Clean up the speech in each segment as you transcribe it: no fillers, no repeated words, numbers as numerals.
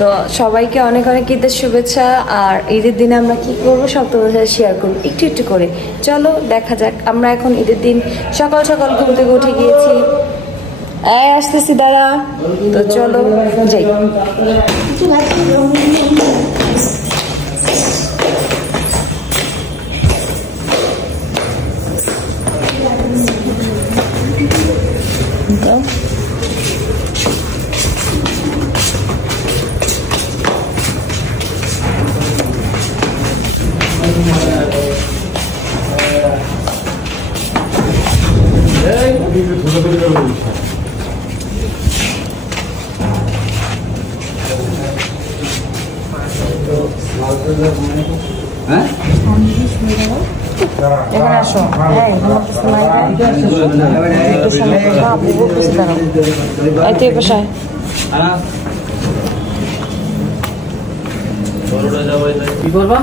তো সবাইকে অনেক অনেক ঈদের শুভেচ্ছা। আর ঈদের দিনে আমরা কি করবো সব তোমাদের সাথে শেয়ার করবো একটু একটু করে। চলো দেখা যাক। আমরা এখন ঈদের দিন সকাল সকাল ঘুম থেকে উঠে গিয়েছি। আসতেছি দাঁড়া। তো চলো যাই। এখানে আসো। কি করবা?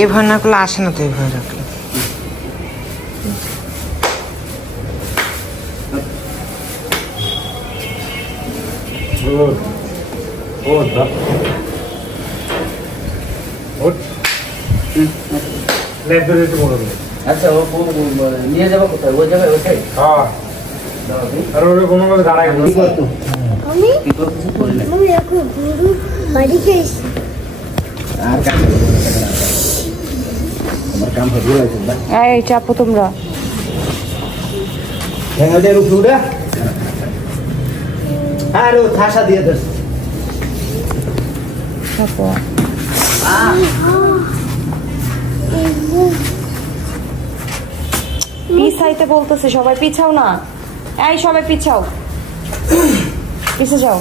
এই ভয় না করলে আসে না তো, এই ভয় রাখলে। আচ্ছা ও নিয়ে যাবো কোথায়? ওই জায়গায় ওটাই। হ্যাঁ আর ওরে কোনো ভাবে দাঁড়ায় কি করতো? আমি এখন গুরু বাড়ি গেছি। আর আমার কাম হয়ে গেছে না। এই চাপো তোমরা। ভেঙে দে রুফুটা। আর ও থাসা দিয়ে দে। চাপো। পিছাইতে বলতেছে সবাই, পিছাও না। এই সবাই পিছাও, পিছে যাও।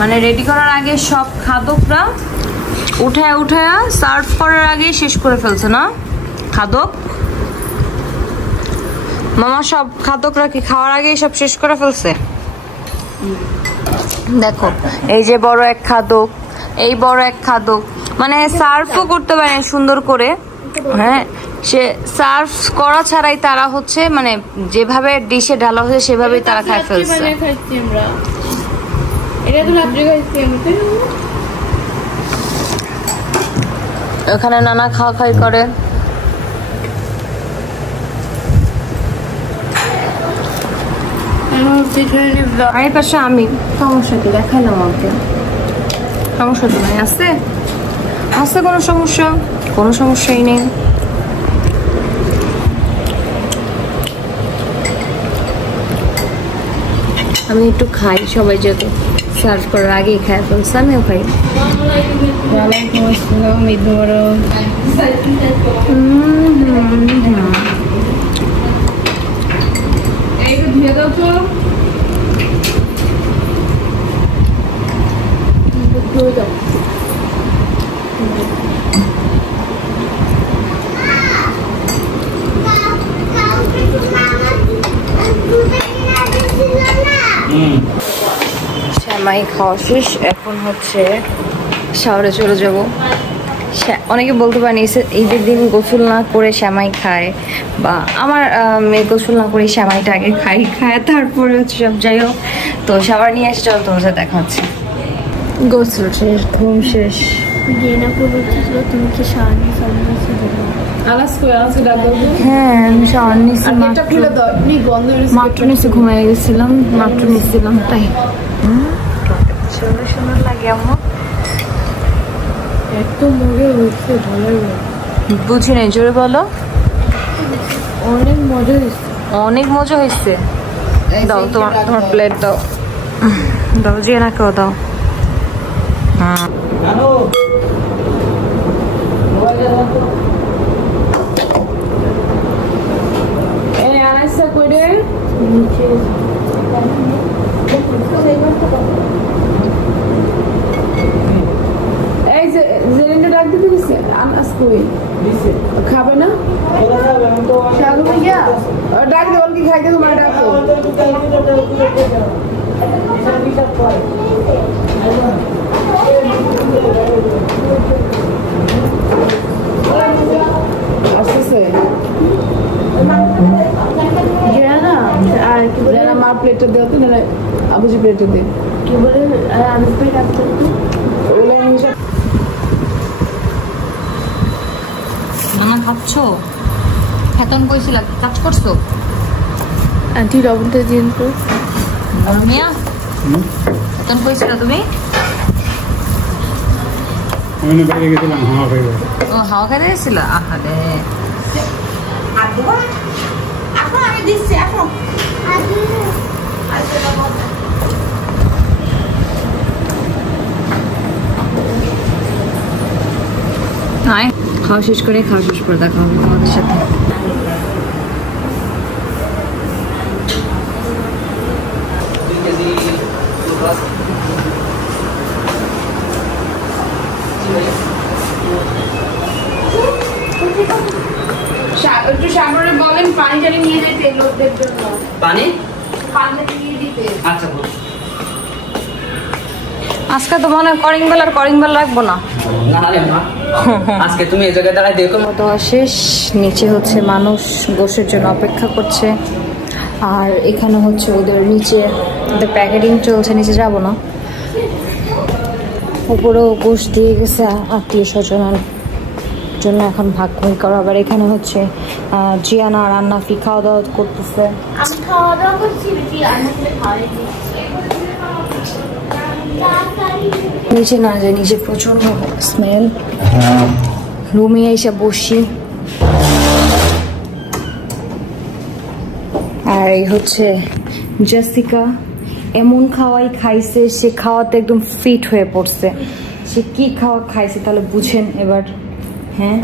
মানে রেডি করার আগে সব খাদকরা উঠায় উঠায় সার্ভ করার আগে শেষ করে ফেলছে না খাদক মামা? সব খাদকরা কি খাওয়ার আগে সব শেষ করে ফেলছে? দেখো এই যে বড় এক খাদক, এই বড় এক খাদক, মানে সার্ভও করতে পারে সুন্দর করে। হ্যাঁ, সে সার্ভ করা ছাড়াই তারা হচ্ছে মানে যেভাবে ডিশে ঢালা হয়েছে সেভাবেই তারা খায় ফেলছে। ওখানে নানা খাওয়া খাই করে। এই পাশে আমি, সমস্যা কি? দেখাইলাম আমাকে, সমস্যা তো নাই। আছে আছে কোনো সমস্যা? কোনো সমস্যাই নেই। আমি একটু খাই, সবাই যেহেতু সার্ভ করার আগেই খাই ফেলছে, আমিও খাই। ওয়ালাইকুম আসসালাম, ঈদ মোবারক। এইটা ধুয়ে দাও তো। ধুয়ে দাও। শ্যামাই খাওয়া শেষ, এখন হচ্ছে শাওরে চলে যাব। অনেকে বলতে পারেন ঈদের দিন গোসল না করে শ্যামাই খায়, বা আমার মেয়ে গোসল না করে শ্যামাইটা আগে খায় তারপরে হচ্ছে সব। যাই হোক, তো শাওয়ার নিয়ে এসে চলো তোমার সাথে দেখা হচ্ছে। গোসল শেষ, ঘুম শেষ। হ্যাঁ আমি শাওয়ার নিচ্ছি, মাত্র নিচে ঘুমিয়ে গেছিলাম, মাত্র নিচ্ছিলাম তাই। সুন্দর সুন্দর লাগে আমার। এত মজা হয়েছে, ভালো বুঝি নাই, জোরে বলো। অনেক মজা হয়েছে, অনেক মজা হয়েছে। দাও তোমার প্লেট দাও, দাও যে না কেউ দাও। নিচে এই যে জেরিনটা ডাক দিতে গেছে আনাস কই খাবে না শালু ভাইয়া ডাক দে ওর কি খাইতে তোমার ডাকো আসছে জানা আর কি বলে না মা প্লেটটা দাও তো না আবুজি প্লেটটা দে কি বলে আমি প্লেট আপতে ওলা নিশা মামা খাচ্ছো খেতন কইছিল কাজ করছো আন্টি লবণটা দিন তো মিয়া খেতন কইছিল তুমি আমি বাইরে গেছিলাম হাওয়া খাইতে ও হাওয়া খাইতে গেছিল আহারে এখন আমি দিচ্ছি এখন খাওয়া শেষ করে দেখা হবে তোমাদের সাথে একটু সাগরে বলেন পানি জানি নিয়ে যেতে লোকদের জন্য পানি নিয়ে দিতে আচ্ছা বল আজকে তো মনে করিং বেল রাখবো না না রে মা আজকে তুমি এই জায়গায় দাঁড়াই দেখো তো শেষ নিচে হচ্ছে মানুষ গোশের জন্য অপেক্ষা করছে আর এখানে হচ্ছে ওদের নিচে ওদের প্যাকেটিং চলছে নিচে যাব না উপরেও গোশ দিয়ে গেছে আত্মীয় স্বজনের জন্য এখন ভাগ ভাগ করা আবার এখানে হচ্ছে জিয়ানা আর আন্নাফি খাওয়া দাওয়া করতেছে আমি খাওয়া দাওয়া করছি নিচে না যায় নিচে প্রচন্ড স্মেল রুমে এসে বসি আর এই হচ্ছে জেসিকা এমন খাওয়াই খাইছে সে খাওয়াতে একদম ফিট হয়ে পড়ছে সে কি খাওয়া খাইছে তাহলে বুঝেন এবার হ্যাঁ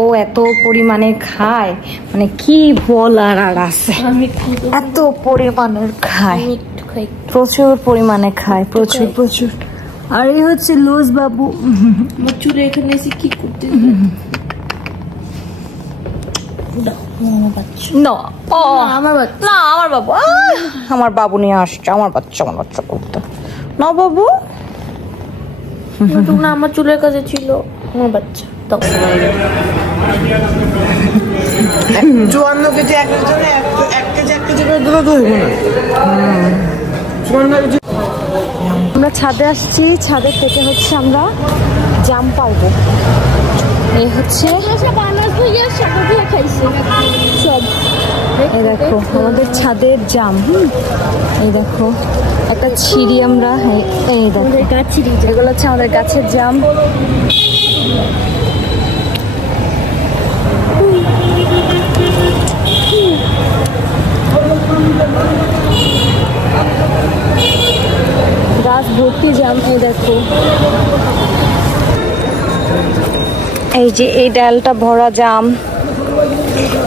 ও এত পরিমাণে খায় মানে কি বলার আর আছে এত পরিমাণের খায় প্রচুর পরিমাণে খায় প্রচুর আর এই হচ্ছে লুজ বাবু আমার চুলে এখানে এসে কি করতে আমার বাবু নিয়ে আসছে আমার বাচ্চা করতে না বাবু না আমার চুলের কাছে ছিল আমার বাচ্চা 54 কেজি এক জনে 1 কেজি করে দুটো ধরবো না আমরা ছাদে আসছি ছাদে থেকে হচ্ছে আমরা জাম পারবো এই হচ্ছে এই দেখো আমাদের ছাদের জাম এই দেখো একটা ছিঁড়ি আমরা এই দেখো এগুলো হচ্ছে আমাদের গাছের জাম গাছ ভর্তি জাম এই দেখো এই যে এই ডালটা ভরা জাম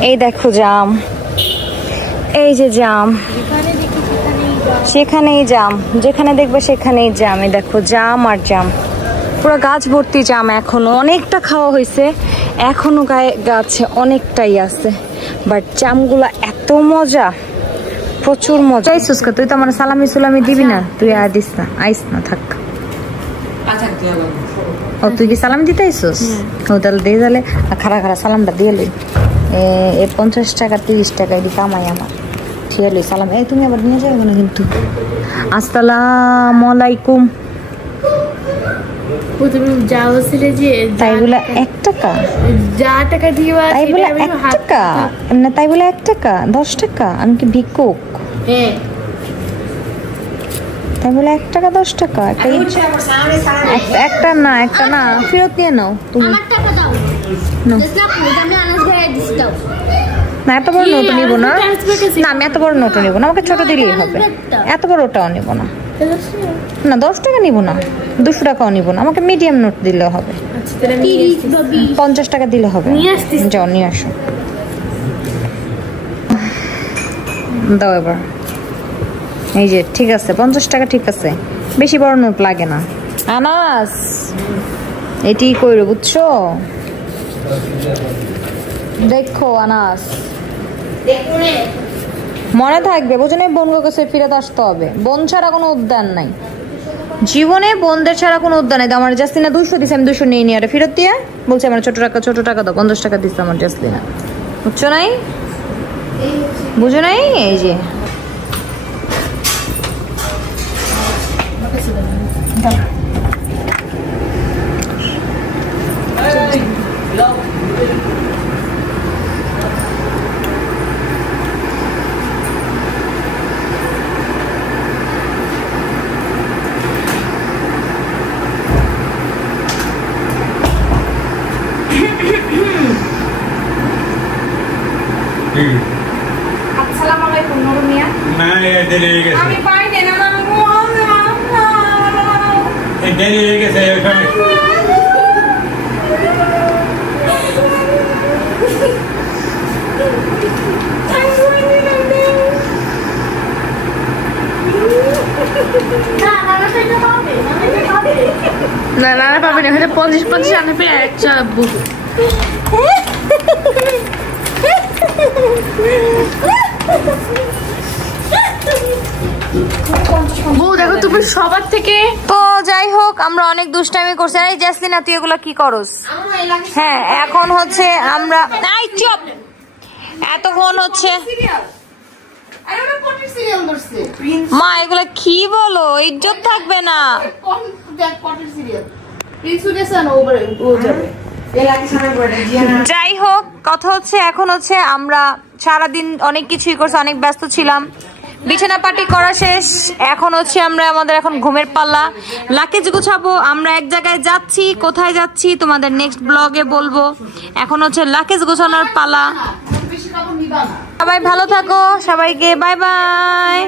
এই দেখো জাম এই যে জাম সেখানেই জাম যেখানে দেখবে সেখানেই জাম এই দেখো জাম আর জাম পুরো গাছ ভর্তি জাম এখনো অনেকটা খাওয়া হয়েছে এখনো গাছে অনেকটাই আছে বাট জামগুলা এত মজা প্রচুর মজা এই সুস্কা তুই তো আমার সালামি দিবি না তুই আর দিস না আইস না থাক ও তুই কি সালাম দিতে আইসস ও তাহলে দিয়ে তাহলে খারা সালামটা দিয়ে লই 50 টাকা 30 টাকা এটি কামাই আমার ঠিক আছে সালাম এই তুমি আবার নিয়ে যাবে না কিন্তু আসসালামু আলাইকুম তুমি যা বলছিলে যে তাই বলে 1 টাকা যা টাকা দিবা তাই বলে 1 টাকা না তাই বলে 1 টাকা 10 টাকা আমি কি ভিক্ষুক হ্যাঁ তাই বলে 1 টাকা 10 টাকা একটা না ফেরত নিয়ে নাও তুমি আমার টাকা দাও আমি আনাজ ভাই দিছি দাও না এত বড় নোট নিব না আমি এত বড় নোট নিব না আমাকে ছোট দিলেই হবে এত বড় ওটাও নিব না না 10 টাকা নিব না 200 টাকাও নিব না আমাকে মিডিয়াম নোট দিলে হবে 50 টাকা দিলে হবে যাও নিয়ে আসো দাও এবার। এই যে ঠিক আছে, 50 টাকা ঠিক আছে, বেশি বড় নোট লাগে না। আনাস এটি কইরো, বুঝছো? দেখো আনাস, মনে থাকবে, বুঝো না? বোনগো কাছে ফিরত আসতে হবে। বোন ছাড়া কোনো উদ্যান নাই জীবনে, বোনদের ছাড়া কোনো উদ্যান নাই। আমার জাসলিনা 200 দিছে, আমি 200 নিয়ে নিয়ে আর ফেরত দিয়ে বলছে আমার ছোট টাকা দাও। 50 টাকা দিচ্ছে আমার জাসলিনা, বুঝছো নাই? বুঝো নাই? এই যে আসসালামু আলাইকুম নুরু মিয়া। না দেরি হয়ে গেছে, আমি পাই না না দেরি হয়ে গেছে ওখানে। না না পাবে না, 50 আনে পেয়ে একটা বউ দেখো তুমি সবার থেকে। তো যাই হোক, আমরা অনেক দুষ্টামি করছি। এই জাসলিনা তুই এগুলো কি করস? হ্যাঁ এখন হচ্ছে আমরা চুপ, এতক্ষণ হচ্ছে মা এগুলো কি বলো, ইজ্জত থাকবে না। যাই হোক, কথা হচ্ছে এখন হচ্ছে আমরা সারাদিন অনেক কিছুই করছি, অনেক ব্যস্ত ছিলাম। বিছানা পাটি করা শেষ, এখন হচ্ছে আমরা আমাদের এখন ঘুমের পাল্লা, লাকেজ গুছাবো। আমরা এক জায়গায় যাচ্ছি, কোথায় যাচ্ছি তোমাদের নেক্সট ব্লগে বলবো। এখন হচ্ছে লাকেজ গোছানোর পালা। সবাই ভালো থাকো, সবাইকে বাই বাই।